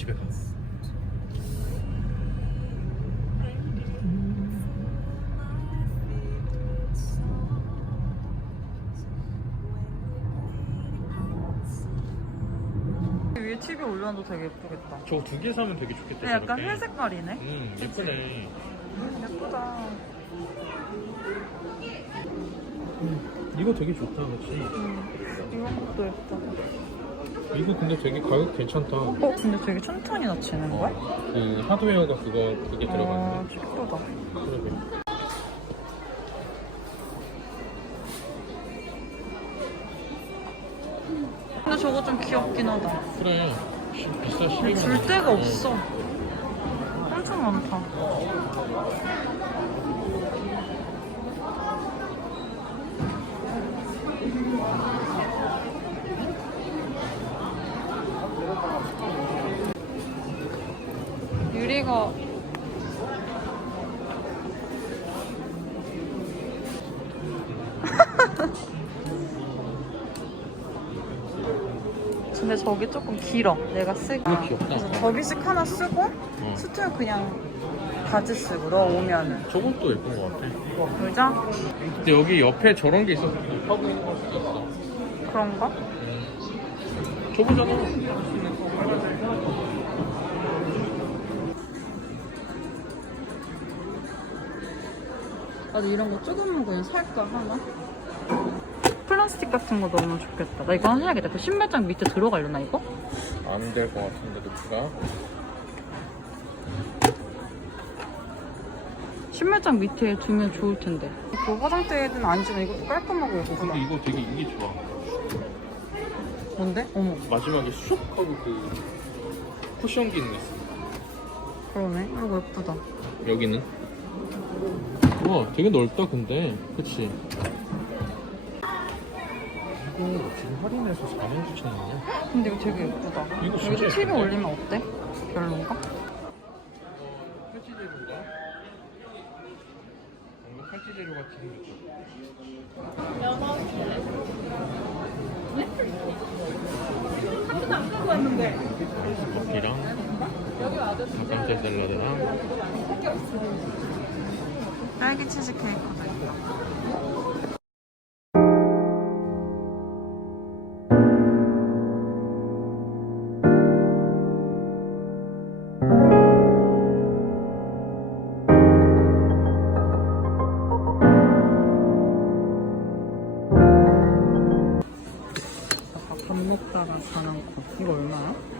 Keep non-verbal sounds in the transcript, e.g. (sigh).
집에 갔어. 위에 TV 올려놔도 되게 예쁘겠다. 저거 두 개 사면 되게 좋겠다. 근데 약간 저렇게. 회 색깔이네. 음 예쁘네. 예쁘다. 이거 되게 좋다, 그렇지? 음, 이런 것도 예쁘다. 이거 근데 되게 가격 괜찮다. 어, 근데 되게 천천히 낮추는 거야? 그 하드웨어가 그거 그게 아, 들어가는 예쁘다. 그러게. 근데 저거 좀 귀엽긴 하다. 그래. 시- 비싸 근데 12만 줄 데가 없어. 엄청 많다. 유리가 (laughs) 근데 저기 조금 길어. 내가 쓰기. 이거 귀엽다. 그래서 접이식 하나 쓰고 어. 수트 그냥 바지 쓰고 넣어오면은 저건 또 예쁜 것 같아. 의자 근데 여기 옆에 저런 게 있어서 하고 있는 걸 수도 있어. 그런가? 저거잖아. 나도 이런 거 조금만 그냥 살까 하나? 플라스틱 같은 거 너무 좋겠다. 나 이거 하나 사야겠다. 그 신발장 밑에 들어가려나 이거? 안 될 것 같은데 높이가. 신발장 밑에 두면 좋을 텐데. 그 화장대에는 안 주면 이것도 깔끔하고 예쁘다. 근데 이거 되게 이게 좋아. 뭔데? 어머, 마지막에 슉 하고 그 쿠션 기능 있어. 그러네. 이거 예쁘다. 여기는? 와 되게 넓다 근데 그치? 이거 지금 할인해서 49,000원이야? 근데 이거 되게 예쁘다. 이거 진짜 여기서 TV 예쁜데? 올리면 어때? 별론가? 팔찌 재료인가? 뭔가 팔찌 재료 같이 생겼어 커피랑 닭가슴살 샐러드랑 딸기 치즈 케이크도 있다. 밥 먹다가 사는 거 이거 얼마야?